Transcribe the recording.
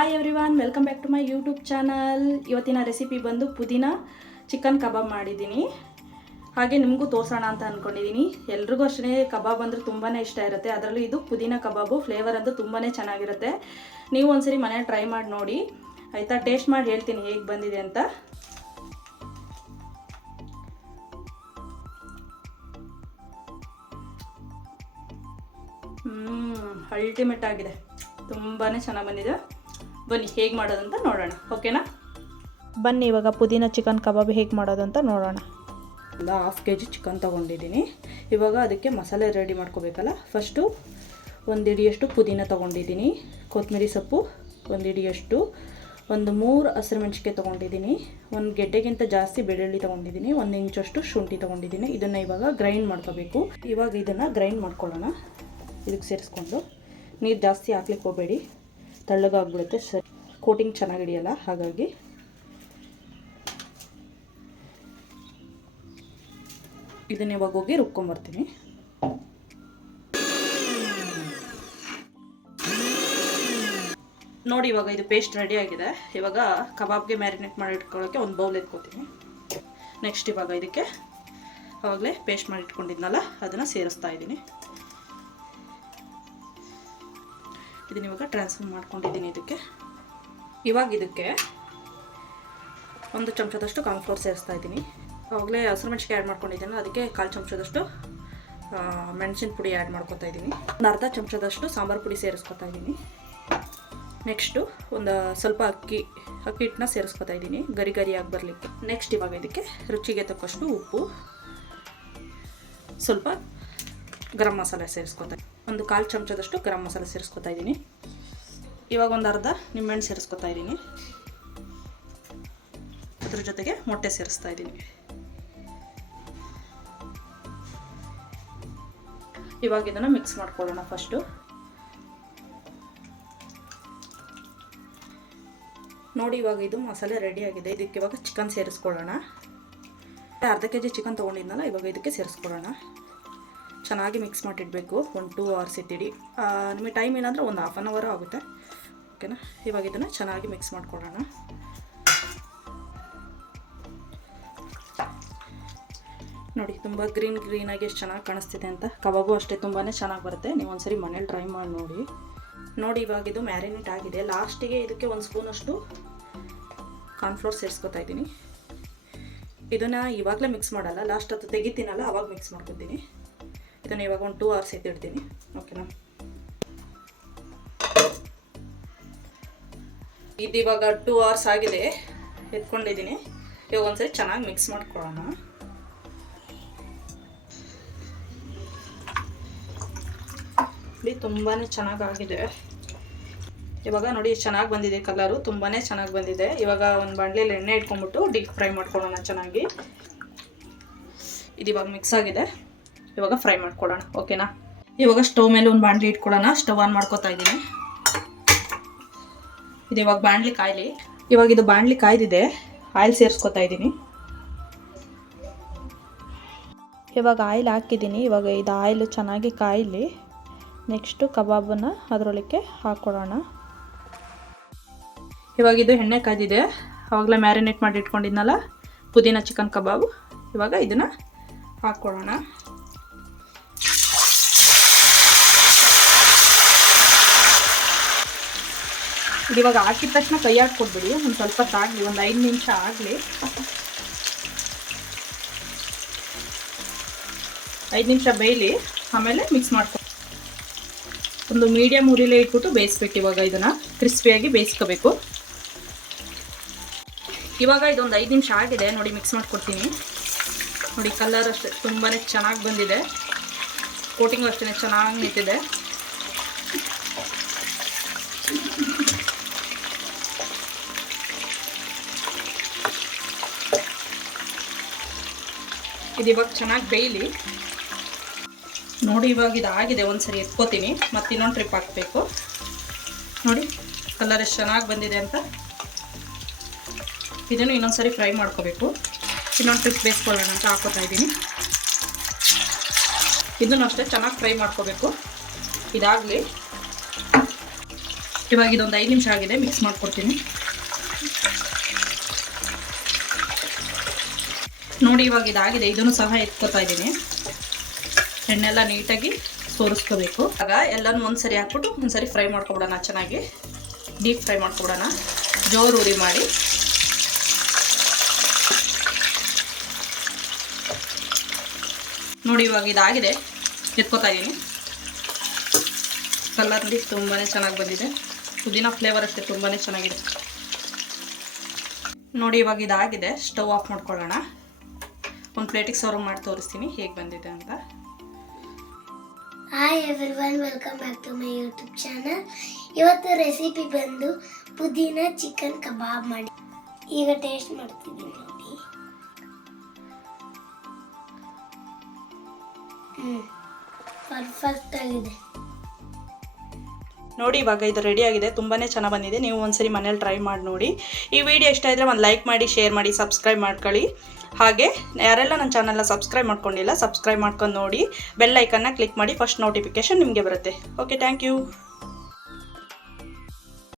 ಮೈ YouTube channel ಇವತ್ತಿನ recipe ಬಂದು ಪುದೀನ ಚಿಕನ್ ಕಬಾಬ್ ಮಾಡಿದ್ದೀನಿ. ಹಾಗೆ ನಿಮಗೂ ತೋರಿಸೋಣ ಅಂತ ಅಂದ್ಕೊಂಡಿದ್ದೀನಿ ಎಲ್ರಿಗೂ ಅಷ್ಟೇ ಕಬಾಬ್ ಅಂದರೆ ತುಂಬಾ ಇಷ್ಟ ಇರುತ್ತೆ. ಅದರಲ್ಲೂ ಇದು ಪುದೀನ ಕಬಾಬು ಫ್ಲೇವರ್ ಅಂತೂ ತುಂಬಾ ಚೆನ್ನಾಗಿರುತ್ತೆ. ನೀವು ಒಂದ್ಸರಿ ಮನೆ ಟ್ರೈ ಮಾಡಿ ನೋಡಿ. ಆಯಿತಾ? ಟೇಸ್ಟ್ ಮಾಡಿ ಹೇಳ್ತೀನಿ ಹೇಗೆ ಬಂದಿದೆ ಅಂತ. ಹ್ಞೂ ಅಲ್ಟಿಮೇಟ್ ಆಗಿದೆ. ತುಂಬಾ ಚೆನ್ನಾಗಿ ಬಂದಿದೆ. ಬನ್ನಿ ಹೇಗೆ ಮಾಡೋದಂತ ನೋಡೋಣ ಓಕೆನಾ? ಬನ್ನಿ ಇವಾಗ ಪುದೀನ ಚಿಕನ್ ಕಬಾಬ್ ಹೇಗೆ ಮಾಡೋದಂತ ನೋಡೋಣ. ಒಂದು ಹಾಫ್ ಕೆ ಜಿ ಚಿಕನ್ ತೊಗೊಂಡಿದ್ದೀನಿ. ಇವಾಗ ಅದಕ್ಕೆ ಮಸಾಲೆ ರೆಡಿ ಮಾಡ್ಕೋಬೇಕಲ್ಲ? ಫಸ್ಟು ಒಂದು ಹಿಡಿಯಷ್ಟು ಪುದೀನ ತೊಗೊಂಡಿದ್ದೀನಿ. ಕೊತ್ತಂಬರಿ ಸೊಪ್ಪು ಒಂದು ಹಿಡಿಯಷ್ಟು ಒಂದು ಮೂರು ಹಸಿರು ಮೆಣಸಿಗೆ ತೊಗೊಂಡಿದ್ದೀನಿ. ಒಂದು ಗೆಡ್ಡೆಗಿಂತ ಜಾಸ್ತಿ ಬೆಳ್ಳುಳ್ಳಿ ತೊಗೊಂಡಿದ್ದೀನಿ. ಒಂದು ಇಂಚಷ್ಟು ಶುಂಠಿ ತೊಗೊಂಡಿದ್ದೀನಿ. ಇದನ್ನು ಇವಾಗ ಗ್ರೈಂಡ್ ಮಾಡ್ಕೋಬೇಕು. ಇವಾಗ ಇದನ್ನು ಗ್ರೈಂಡ್ ಮಾಡ್ಕೊಳ್ಳೋಣ. ಇದಕ್ಕೆ ಸೇರಿಸ್ಕೊಂಡು. ನೀರು ಜಾಸ್ತಿ ಹಾಕ್ಲಿಕ್ಕೆ ಹೋಗಬೇಡಿ. ತಳ್ಳಗಾಗ್ಬಿಡುತ್ತೆ. ಸರಿ, ಕೋಟಿಂಗ್ ಚೆನ್ನಾಗಿ ಹಿಡಿಯಲ್ಲ, ಹಾಗಾಗಿ. ಇದನ್ನ ಇವಾಗ ಹೋಗಿ ರುಬ್ಕೊಂಬರ್ತೀನಿ. ನೋಡಿ, ಇವಾಗ ಇದು ಪೇಸ್ಟ್ ರೆಡಿ ಆಗಿದೆ. ಇವಾಗ ಕಬಾಬ್ಗೆ ಮ್ಯಾರಿನೇಟ್ ಮಾಡಿ ಇಟ್ಕೊಳ್ಳೋಕ್ಕೆ ಒಂದು ಬೌಲ್ ಎತ್ಕೋತೀನಿ. ನೆಕ್ಸ್ಟ್ ಇವಾಗ ಇದಕ್ಕೆ ಆವಾಗಲೇ ಪೇಸ್ಟ್ ಮಾಡಿ ಇಟ್ಕೊಂಡಿದ್ನಲ್ಲ, ಅದನ್ನು ಸೇರಿಸ್ತಾ ಇದ್ದೀನಿ. ಇದನ್ನ ಇವಾಗ ಟ್ರಾನ್ಸ್ಫರ್ ಮಾಡ್ಕೊಂಡಿದ್ದೀನಿ ಇದಕ್ಕೆ. ಇವಾಗ ಇದಕ್ಕೆ ಒಂದು ಚಮಚದಷ್ಟು ಕಾರ್ನ್ಫ್ಲೋರ್ ಸೇರಿಸ್ತಾ ಇದ್ದೀನಿ. ಆವಾಗಲೇ ಹಸಿರು ಮೆಣಸಿಗೆ ಆ್ಯಡ್ ಮಾಡ್ಕೊಂಡಿದ್ದೀನಿ ಅದಕ್ಕೆ ಕಾಲು ಚಮಚದಷ್ಟು ಮೆಣಸಿನ ಪುಡಿ ಆ್ಯಡ್ ಮಾಡ್ಕೊತಾ ಇದ್ದೀನಿ. ಒಂದು ಅರ್ಧ ಚಮಚದಷ್ಟು ಸಾಂಬಾರು ಪುಡಿ ಸೇರಿಸ್ಕೊತಾ ಇದ್ದೀನಿ. ನೆಕ್ಸ್ಟು ಒಂದು ಸ್ವಲ್ಪ ಅಕ್ಕಿ ಅಕ್ಕಿ ಹಿಟ್ಟನ್ನ ಸೇರಿಸ್ಕೊತಾ ಇದ್ದೀನಿ, ಗರಿ ಗರಿಯಾಗಿ ಬರಲಿಕ್ಕೆ. ನೆಕ್ಸ್ಟ್ ಇವಾಗ ಇದಕ್ಕೆ ರುಚಿಗೆ ತಕ್ಕಷ್ಟು ಉಪ್ಪು, ಸ್ವಲ್ಪ ಗರಂ ಮಸಾಲೆ ಸೇರಿಸ್ಕೊತಾ ಒಂದು ಕಾಲು ಚಮಚದಷ್ಟು ಗರಂ ಮಸಾಲೆ ಸೇರಿಸ್ಕೊತಾ ಇದ್ದೀನಿ. ಇವಾಗ ಒಂದು ಅರ್ಧ ನಿಂಬೆಹಣ್ಣು ಸೇರಿಸ್ಕೊತಾ ಇದ್ದೀನಿ. ಅದ್ರ ಜೊತೆಗೆ ಮೊಟ್ಟೆ ಸೇರಿಸ್ತಾ ಇದ್ದೀನಿ. ಇವಾಗ ಇದನ್ನು ಮಿಕ್ಸ್ ಮಾಡ್ಕೊಳ್ಳೋಣ ಫಸ್ಟು ನೋಡಿ ಇವಾಗ ಇದು ಮಸಾಲೆ ರೆಡಿ ಆಗಿದೆ. ಇದಕ್ಕೆ ಇವಾಗ ಚಿಕನ್ ಸೇರಿಸ್ಕೊಳ್ಳೋಣ. ಅರ್ಧ ಕೆ ಜಿ ಚಿಕನ್ ತೊಗೊಂಡಿದ್ನಲ್ಲ, ಇವಾಗ ಇದಕ್ಕೆ ಸೇರಿಸ್ಕೊಳ್ಳೋಣ. ಚೆನ್ನಾಗಿ ಮಿಕ್ಸ್ ಮಾಡಿಡಬೇಕು, ಒಂದು ಟೂ ಅವರ್ಸ್ ಇಟ್ಟಿಡಿ. ನಿಮಗೆ ಟೈಮ್ ಏನಾದರೂ ಒಂದು ಹಾಫ್ ಆನ್ ಅವರ್ ಆಗುತ್ತೆ. ಓಕೆನಾ ಇವಾಗ ಇದನ್ನು ಚೆನ್ನಾಗಿ ಮಿಕ್ಸ್ ಮಾಡ್ಕೊಳ್ಳೋಣ. ನೋಡಿ, ತುಂಬ ಗ್ರೀನ್ ಗ್ರೀನಾಗಿ ಎಷ್ಟು ಚೆನ್ನಾಗಿ ಕಾಣಿಸ್ತಿದೆ ಅಂತ. ಕಬಾಬು ಅಷ್ಟೇ ತುಂಬಾ ಚೆನ್ನಾಗಿ ಬರುತ್ತೆ. ನೀವು ಒಂದ್ಸರಿ ಮನೇಲಿ ಟ್ರೈ ಮಾಡಿ ನೋಡಿ. ನೋಡಿ, ಇವಾಗ ಇದು ಮ್ಯಾರಿನೇಟ್ ಆಗಿದೆ. ಲಾಸ್ಟಿಗೆ ಇದಕ್ಕೆ ಒಂದು ಸ್ಪೂನಷ್ಟು ಕಾರ್ನ್ಫ್ಲೋರ್ ಸೇರಿಸ್ಕೊತಾ ಇದ್ದೀನಿ. ಇದನ್ನು ಇವಾಗಲೇ ಮಿಕ್ಸ್ ಮಾಡಲ್ಲ. ಲಾಸ್ಟ್ ಹತ್ತು ತೆಗಿತೀನಲ್ಲ, ಅವಾಗ ಮಿಕ್ಸ್ ಮಾಡ್ಕೊತೀನಿ. ಇದನ್ನು ಇವಾಗ ಒಂದು ಟೂ ಅವರ್ಸ್ ಎತ್ತಿಡ್ತೀನಿ ಓಕೆನಾ ಇದು ಇವಾಗ ಟೂ ಅವರ್ಸ್ ಆಗಿದೆ, ಎತ್ಕೊಂಡಿದ್ದೀನಿ. ಇವಾಗ ಒಂದ್ಸರಿ ಚೆನ್ನಾಗಿ ಮಿಕ್ಸ್ ಮಾಡ್ಕೊಳ್ಳೋಣ. ತುಂಬಾ ಚೆನ್ನಾಗಾಗಿದೆ ಇವಾಗ ನೋಡಿ, ಚೆನ್ನಾಗಿ ಬಂದಿದೆ ಕಲರು ತುಂಬಾ ಚೆನ್ನಾಗಿ ಬಂದಿದೆ. ಇವಾಗ ಒಂದು ಬಾಣಲೆಯಲ್ಲಿ ಎಣ್ಣೆ ಇಟ್ಕೊಂಡ್ಬಿಟ್ಟು ಡೀಪ್ ಫ್ರೈ ಮಾಡ್ಕೊಳ್ಳೋಣ ಚೆನ್ನಾಗಿ. ಇದು ಇವಾಗ ಮಿಕ್ಸ್ ಆಗಿದೆ. ಇವಾಗ ಫ್ರೈ ಮಾಡ್ಕೊಳ್ಳೋಣ, ಓಕೆನಾ? ಇವಾಗ ಸ್ಟವ್ ಮೇಲೆ ಒಂದು ಬಾಣಲಿ ಇಟ್ಕೊಳ್ಳೋಣ, ಸ್ಟವ್ ಆನ್ ಮಾಡ್ಕೊತಾ ಇದ್ದೀನಿ. ಇದು ಇವಾಗ ಬಾಣಲಿ ಕಾಯ್ಲಿ. ಇವಾಗ ಇದು ಬಾಣಲಿ ಕಾಯ್ದಿದೆ, ಆಯಿಲ್ ಸೇರಿಸ್ಕೊತಾ ಇದ್ದೀನಿ. ಇವಾಗ ಆಯಿಲ್ ಹಾಕಿದ್ದೀನಿ, ಇವಾಗ ಇದು ಆಯಿಲು ಚೆನ್ನಾಗಿ ಕಾಯಲಿ. ನೆಕ್ಸ್ಟು ಕಬಾಬನ್ನು ಅದರೊಳಗೆ ಹಾಕ್ಕೊಡೋಣ ಇವಾಗ ಇದು ಎಣ್ಣೆ ಕಾಯ್ದಿದೆ ಆವಾಗಲೇ ಮ್ಯಾರಿನೇಟ್ ಮಾಡಿ ಇಟ್ಕೊಂಡಿದ್ನಲ್ಲ, ಪುದೀನ ಚಿಕನ್ ಕಬಾಬು. ಇವಾಗ ಇದನ್ನು ಹಾಕ್ಕೊಡೋಣ ಇದು ಇವಾಗ ಹಾಕಿದ ತಕ್ಷಣ ಕೈ ಹಾಕ್ಕೊಡ್ಬಿಡಿ ಒಂದು ಸ್ವಲ್ಪ ಆಗಲಿ ಒಂದು ಐದು ನಿಮಿಷ ಆಗಲಿ. ಐದು ನಿಮಿಷ ಬೇಯಲಿ, ಆಮೇಲೆ ಮಿಕ್ಸ್ ಮಾಡ್ಕೊ ಒಂದು ಮೀಡಿಯಮ್ ಉರಿಲೇ ಇಟ್ಬಿಟ್ಟು ಬೇಯಿಸ್ಬೇಕು ಇವಾಗ ಇದನ್ನು. ಕ್ರಿಸ್ಪಿಯಾಗಿ ಬೇಯಿಸ್ಕೋಬೇಕು. ಇವಾಗ ಇದೊಂದು ಐದು ನಿಮಿಷ ಆಗಿದೆ. ನೋಡಿ ಮಿಕ್ಸ್ ಮಾಡ್ಕೊಡ್ತೀನಿ. ನೋಡಿ ಕಲರ್ ಅಷ್ಟೇ ತುಂಬಾ ಚೆನ್ನಾಗಿ ಬಂದಿದೆ. ಕೋಟಿಂಗ್ ಅಷ್ಟೇ ಚೆನ್ನಾಗಿ ನಿಂತಿದೆ. ಇದು ಇವಾಗ ಚೆನ್ನಾಗಿ ಬೇಯಲಿ. ನೋಡಿ ಇವಾಗ ಇದಾಗಿದೆ ಒಂದು ಸರಿ ಎತ್ಕೋತೀನಿ. ಮತ್ತೆ ಇನ್ನೊಂದು ಟ್ರಿಪ್ ಹಾಕಬೇಕು. ನೋಡಿ ಕಲರ್ ಎಷ್ಟು ಚೆನ್ನಾಗಿ ಬಂದಿದೆ ಅಂತ. ಇದನ್ನು ಇನ್ನೊಂದು ಸರಿ ಫ್ರೈ ಮಾಡ್ಕೋಬೇಕು. ಇನ್ನೊಂದು ಟ್ರಿಪ್ ಬೇಯಿಸ್ಕೊಳ್ಳೋಣ ಅಂತ ಹಾಕೋತಾ ಇದ್ದೀನಿ. ಇದನ್ನು ಅಷ್ಟೇ ಚೆನ್ನಾಗಿ ಫ್ರೈ ಮಾಡ್ಕೋಬೇಕು. ಇದಾಗಲಿ. ಇವಾಗ ಇದೊಂದು ಐದು ನಿಮಿಷ ಆಗಿದೆ ಮಿಕ್ಸ್ ಮಾಡ್ಕೊಡ್ತೀನಿ. ನೋಡಿ ಇವಾಗ ಇದಾಗಿದೆ. ಇದನ್ನು ಸಹ ಎತ್ಕೋತಾ ಇದ್ದೀನಿ. ಎಣ್ಣೆಲ್ಲ ನೀಟಾಗಿ ಸೋರಿಸ್ಕೋಬೇಕು. ಆಗ ಎಲ್ಲನೂ ಒಂದ್ಸರಿ ಹಾಕ್ಬಿಟ್ಟು ಒಂದ್ಸರಿ ಫ್ರೈ ಮಾಡ್ಕೊಬಿಡೋಣ ಚೆನ್ನಾಗಿ. ಡೀಪ್ ಫ್ರೈ ಮಾಡ್ಕೊಬಿಡೋಣ. ಜೋರು ಉರಿ ಮಾಡಿ. ನೋಡಿ ಇವಾಗ ಇದಾಗಿದೆ. ಎತ್ಕೋತಾ ಇದ್ದೀನಿ. ಕಲರ್ ನೋಡಿ ತುಂಬಾ ಚೆನ್ನಾಗಿ ಬಂದಿದೆ. ಪುದೀನ ಫ್ಲೇವರ್ ಅಷ್ಟೇ ತುಂಬಾ ಚೆನ್ನಾಗಿದೆ. ನೋಡಿ ಇವಾಗ ಇದಾಗಿದೆ. ಸ್ಟವ್ ಆಫ್ ಮಾಡ್ಕೊಳ್ಳೋಣ. ಒಂದು ಪ್ಲೇಟಿಗೆ ಸರ್ವ್ ಮಾಡಿ ತೋರಿಸ್ತೀನಿ ಹೇಗೆ ಬಂದಿದೆ ಅಂತ. Hi everyone welcome back to my YouTube channel ಇವತ್ತು ರೆಸಿಪಿ ಬಂದು ಪುದೀನ ಚಿಕನ್ ಕಬಾಬ್ ಮಾಡಿ. ಈಗ ಟೇಸ್ಟ್ ಮಾಡ್ತಿದ್ದೀನಿ ನೋಡಿ. ಹ್ಞೂ ಪರ್ಫೆಕ್ಟ್ ಆಗಿದೆ. ನೋಡಿ ಇವಾಗ ಇದು ರೆಡಿ ಆಗಿದೆ ತುಂಬಾ ಚೆನ್ನಾಗಿ ಬಂದಿದೆ. ನೀವು ಒಂದ್ಸರಿ ಮನೇಲಿ ಟ್ರೈ ಮಾಡಿ ನೋಡಿ. ಈ ವಿಡಿಯೋ ಇಷ್ಟ ಇದ್ದರೆ ಒಂದು ಲೈಕ್ ಮಾಡಿ ಶೇರ್ ಮಾಡಿ ಸಬ್ಸ್ಕ್ರೈಬ್ ಮಾಡ್ಕೊಳ್ಳಿ. ಹಾಗೆ ಯಾರೆಲ್ಲ ನನ್ನ ಚಾನಲ್ನ ಸಬ್ಸ್ಕ್ರೈಬ್ ಮಾಡ್ಕೊಂಡಿಲ್ಲ, ಸಬ್ಸ್ಕ್ರೈಬ್ ಮಾಡ್ಕೊಂಡು ನೋಡಿ, ಬೆಲ್ ಐಕನ್ನ ಕ್ಲಿಕ್ ಮಾಡಿ ಫಸ್ಟ್ ನೋಟಿಫಿಕೇಶನ್ ನಿಮಗೆ ಬರುತ್ತೆ. Okay thank you